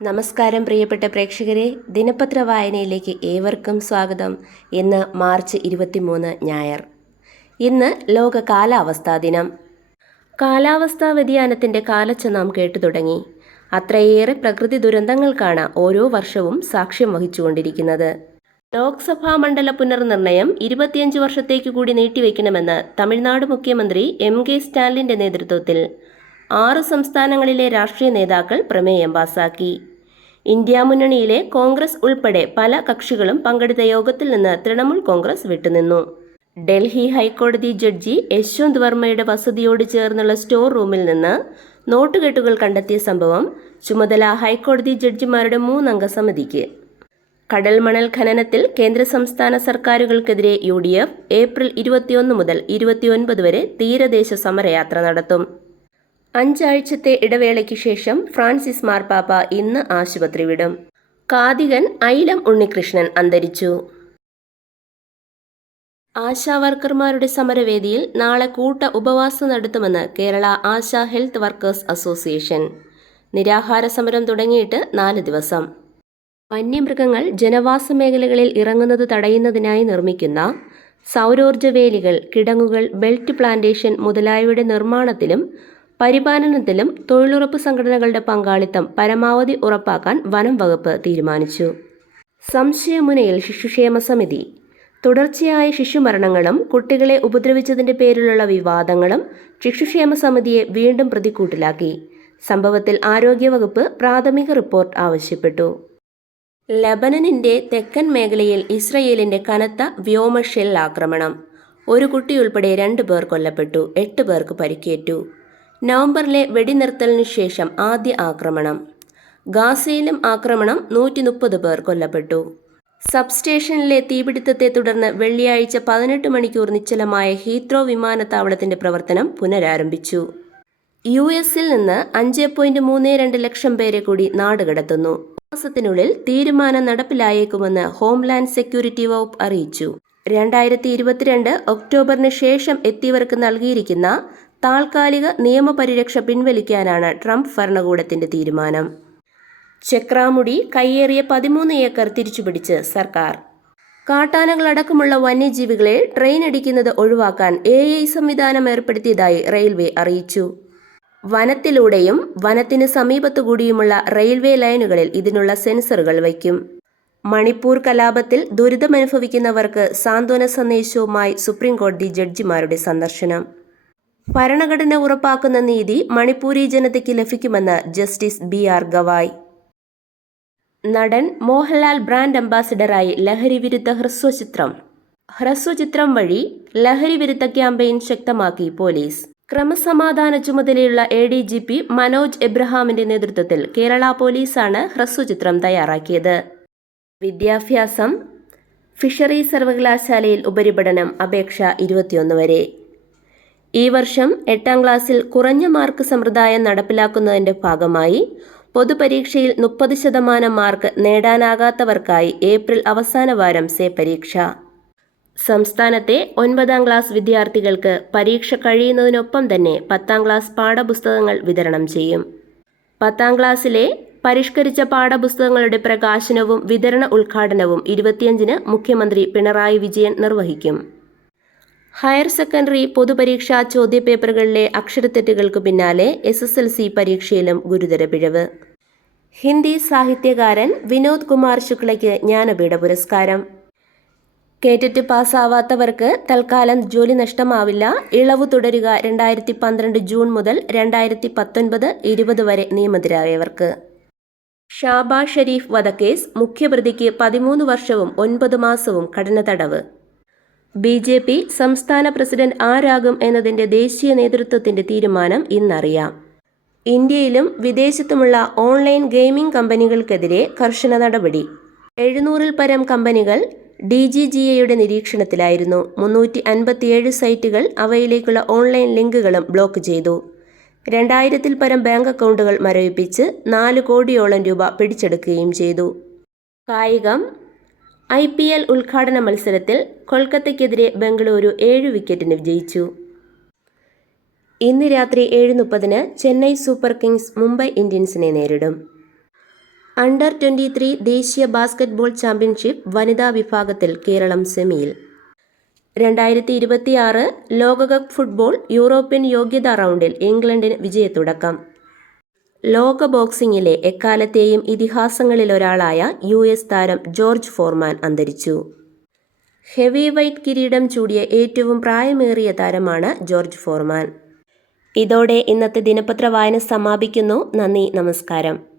നമസ്കാരം പ്രിയപ്പെട്ട പ്രേക്ഷകരെ, ദിനപത്ര വായനയിലേക്ക് ഏവർക്കും സ്വാഗതം. ഇന്ന് മാർച്ച് 23 ഞായർ. ഇന്ന് ലോക കാലാവസ്ഥാ ദിനം. കാലാവസ്ഥാ വ്യതിയാനത്തിൻ്റെ കാലച്ച നാം കേട്ടു തുടങ്ങി. അത്രയേറെ പ്രകൃതി ദുരന്തങ്ങൾക്കാണ് ഓരോ വർഷവും സാക്ഷ്യം വഹിച്ചുകൊണ്ടിരിക്കുന്നത്. ലോക്സഭാ മണ്ഡല പുനർനിർണയം 25 വർഷത്തേക്ക് കൂടി നീട്ടിവെക്കണമെന്ന് തമിഴ്നാട് മുഖ്യമന്ത്രി കെ സ്റ്റാലിൻ്റെ നേതൃത്വത്തിൽ 6 സംസ്ഥാനങ്ങളിലെ രാഷ്ട്രീയ നേതാക്കൾ പ്രമേയം പാസാക്കി. ഇന്ത്യ മുന്നണിയിലെ കോൺഗ്രസ് ഉൾപ്പെടെ പല കക്ഷികളും പങ്കെടുത്ത യോഗത്തിൽ നിന്ന് തൃണമൂൽ കോൺഗ്രസ് വിട്ടുനിന്നു. ഡൽഹി ഹൈക്കോടതി ജഡ്ജി യശ്വന്ത് വർമ്മയുടെ വസതിയോട് ചേർന്നുള്ള സ്റ്റോർ റൂമിൽ നിന്ന് നോട്ടുകെട്ടുകൾ കണ്ടെത്തിയ സംഭവം ചുമതല ഹൈക്കോടതി ജഡ്ജിമാരുടെ 3 അംഗ സമിതിക്ക്. കടൽ മണൽ ഖനനത്തിൽ കേന്ദ്ര സംസ്ഥാന സർക്കാരുകൾക്കെതിരെ UDF ഏപ്രിൽ 21 മുതൽ 29 വരെ തീരദേശ സമരയാത്ര നടത്തും. 5 ആഴ്ചത്തെ ഇടവേളയ്ക്ക് ശേഷം ഫ്രാൻസിസ് മാർപ്പാപ്പ ഇന്ന് ആശുപത്രി വിടും. കാതികൻ ഐലം ഉണ്ണികൃഷ്ണൻ അന്തരിച്ചു. ആശാവർക്കർമാരുടെ സമരവേദിയിൽ നാളെ കൂട്ട ഉപവാസം നടത്തുമെന്ന് Kerala ASHA health workers association. നിരാഹാര സമരം തുടങ്ങിയിട്ട് 4 ദിവസം. വന്യമൃഗങ്ങൾ ജനവാസ മേഖലകളിൽ ഇറങ്ങുന്നത് തടയുന്നതിനായി നിർമ്മിക്കുന്ന സൗരോർജ്ജ വേലികൾ, കിടങ്ങുകൾ, ബെൽറ്റ് പ്ലാന്റേഷൻ മുതലായവയുടെ നിർമ്മാണത്തിലും പരിപാലനത്തിലും തൊഴിലുറപ്പ് സംഘടനകളുടെ പങ്കാളിത്തം പരമാവധി ഉറപ്പാക്കാൻ വനം വകുപ്പ് തീരുമാനിച്ചു. സംശയമുനയിൽ ശിശുക്ഷേമ സമിതി. തുടർച്ചയായ ശിശുമരണങ്ങളും കുട്ടികളെ ഉപദ്രവിച്ചതിന്റെ പേരിലുള്ള വിവാദങ്ങളും ശിശുക്ഷേമ സമിതിയെ വീണ്ടും പ്രതിക്കൂട്ടിലാക്കി. സംഭവത്തിൽ ആരോഗ്യവകുപ്പ് പ്രാഥമിക റിപ്പോർട്ട് ആവശ്യപ്പെട്ടു. ലബനനിന്റെ തെക്കൻ മേഖലയിൽ ഇസ്രയേലിന്റെ കനത്ത വ്യോമ ഷെൽ ആക്രമണം. ഒരു കുട്ടിയുൾപ്പെടെ 2 പേർ കൊല്ലപ്പെട്ടു, 8 പേർക്ക് പരിക്കേറ്റു. നവംബറിലെ വെടിനിർത്തലിനു ശേഷം ആദ്യ ആക്രമണം. ഗാസയിലും ആക്രമണം, 130 പേർ കൊല്ലപ്പെട്ടു. സബ്സ്റ്റേഷനിലെ തീപിടുത്തത്തെ തുടർന്ന് വെള്ളിയാഴ്ച 18 മണിക്കൂർ നിശ്ചലമായ ഹീത്രോ വിമാനത്താവളത്തിന്റെ പ്രവർത്തനം പുനരാരംഭിച്ചു. US-ൽ നിന്ന് 5.32 ലക്ഷം പേരെ കൂടി നാടുകടത്തുന്നു. മാസത്തിനുള്ളിൽ തീരുമാനം നടപ്പിലായേക്കുമെന്ന് ഹോംലാൻഡ് സെക്യൂരിറ്റി വകുപ്പ് അറിയിച്ചു. 2022 ഒക്ടോബറിന് ശേഷം എത്തിയവർക്ക് നൽകിയിരിക്കുന്ന താൽക്കാലിക നിയമപരിരക്ഷ പിൻവലിക്കാനാണ് ട്രംപ് ഭരണകൂടത്തിന്റെ തീരുമാനം. ചെക്രാമുടി കയ്യേറിയ 13 ഏക്കർ തിരിച്ചുപിടിച്ച് സർക്കാർ. കാട്ടാനകളടക്കമുള്ള വന്യജീവികളെ ട്രെയിൻ ഇടിക്കുന്നത് ഒഴിവാക്കാൻ AI സംവിധാനം ഏർപ്പെടുത്തിയതായി റെയിൽവേ അറിയിച്ചു. വനത്തിലൂടെയും വനത്തിന് സമീപത്തുകൂടിയുമുള്ള റെയിൽവേ ലൈനുകളിൽ ഇതിനുള്ള സെൻസറുകൾ വയ്ക്കും. മണിപ്പൂർ കലാപത്തിൽ ദുരിതമനുഭവിക്കുന്നവർക്ക് സാന്ത്വന സന്ദേശവുമായി സുപ്രീംകോടതി ജഡ്ജിമാരുടെ സന്ദർശനം. ഭരണഘടന ഉറപ്പാക്കുന്ന നീതി മണിപ്പൂരി ജനതയ്ക്ക് ലഭിക്കുമെന്ന് ജസ്റ്റിസ് BR ഗവായ്. നടൻ മോഹൻലാൽ ബ്രാൻഡ് അംബാസിഡറായി ലഹരിവിരുദ്ധ ഹ്രസ്വചിത്രം വഴി ലഹരിവിരുദ്ധ ക്യാമ്പയിൻ ശക്തമാക്കി പോലീസ്. ക്രമസമാധാന ചുമതലയുള്ള ADGP മനോജ് എബ്രഹാമിന്റെ നേതൃത്വത്തിൽ കേരള പോലീസാണ് ഹ്രസ്വചിത്രം തയ്യാറാക്കിയത്. വിദ്യാഭ്യാസം. ഫിഷറീസ് സർവകലാശാലയിൽ ഉപരിപഠനം അപേക്ഷ 21 വരെ. ഈ വർഷം 8ാം ക്ലാസ്സിൽ കുറഞ്ഞ മാർക്ക് സമ്പ്രദായം നടപ്പിലാക്കുന്നതിന്റെ ഭാഗമായി പൊതുപരീക്ഷയിൽ 30% മാർക്ക് നേടാനാകാത്തവർക്കായി ഏപ്രിൽ അവസാന വാരം പരീക്ഷ. സംസ്ഥാനത്തെ 9ാം ക്ലാസ് വിദ്യാർത്ഥികൾക്ക് പരീക്ഷ കഴിയുന്നതിനൊപ്പം തന്നെ 10ാം ക്ലാസ് പാഠപുസ്തകങ്ങൾ വിതരണം ചെയ്യും. 10ാം ക്ലാസ്സിലെ പരിഷ്കരിച്ച പാഠപുസ്തകങ്ങളുടെ പ്രകാശനവും വിതരണ ഉദ്ഘാടനവും 25-ന് മുഖ്യമന്ത്രി പിണറായി വിജയൻ നിർവഹിക്കും. ഹയർ സെക്കൻഡറി പൊതുപരീക്ഷാ ചോദ്യപേപ്പറുകളിലെ അക്ഷരത്തെറ്റുകൾക്ക് പിന്നാലെ SSLC പരീക്ഷയിലും ഗുരുതര പിഴവ്. ഹിന്ദി സാഹിത്യകാരൻ വിനോദ് കുമാർ ശുക്ലയ്ക്ക് ജ്ഞാനപീഠ പുരസ്കാരം. കേറ്ററ്റ് പാസ്സാവാത്തവർക്ക് തൽക്കാലം ജോലി നഷ്ടമാവില്ല. ഇളവ് തുടരുക 2012 ജൂൺ മുതൽ 2019-20 വരെ നിയമിതരായവർക്ക്. ഷാബാസ് ഷെരീഫ് വധക്കേസ് മുഖ്യപ്രതിക്ക് 13 വർഷവും 9 മാസവും കഠിന തടവ്. BJP സംസ്ഥാന പ്രസിഡന്റ് ആരാകും എന്നതിന്റെ ദേശീയ നേതൃത്വത്തിന്റെ തീരുമാനം ഇന്നറിയാം. ഇന്ത്യയിലും വിദേശത്തുമുള്ള ഓൺലൈൻ ഗെയിമിംഗ് കമ്പനികൾക്കെതിരെ കർശന നടപടി. 700-ൽ പരം കമ്പനികൾ DGGAയുടെ നിരീക്ഷണത്തിലായിരുന്നു. 357 സൈറ്റുകൾ, അവയിലേക്കുള്ള ഓൺലൈൻ ലിങ്കുകളും ബ്ലോക്ക് ചെയ്തു. 2000-ൽ പരം ബാങ്ക് അക്കൗണ്ടുകൾ മരവിപ്പിച്ച് 4 കോടിയോളം രൂപ പിടിച്ചെടുക്കുകയും ചെയ്തു. കായികം. IPL ഉദ്ഘാടന മത്സരത്തിൽ കൊൽക്കത്തയ്ക്കെതിരെ ബംഗളൂരു 7 വിക്കറ്റിന് വിജയിച്ചു. ഇന്ന് രാത്രി 7:30-ന് ചെന്നൈ സൂപ്പർ കിങ്സ് മുംബൈ ഇന്ത്യൻസിനെ നേരിടും. അണ്ടർ 23 ദേശീയ ബാസ്കറ്റ്ബോൾ ചാമ്പ്യൻഷിപ്പ് വനിതാ വിഭാഗത്തിൽ കേരളം സെമിയിൽ. 2026 ലോകകപ്പ് ഫുട്ബോൾ യൂറോപ്യൻ യോഗ്യതാ റൗണ്ടിൽ ഇംഗ്ലണ്ടിന് വിജയത്തുടക്കം. ലോക ബോക്സിംഗിലെ എക്കാലത്തെയും ഇതിഹാസങ്ങളിലൊരാളായ US താരം ജോർജ് ഫോർമാൻ അന്തരിച്ചു. ഹെവി വെയ്റ്റ് കിരീടം ചൂടിയ ഏറ്റവും പ്രായമേറിയ താരമാണ് ജോർജ് ഫോർമാൻ. ഇതോടെ ഇന്നത്തെ ദിനപത്ര വായന സമാപിക്കുന്നു. നന്ദി, നമസ്കാരം.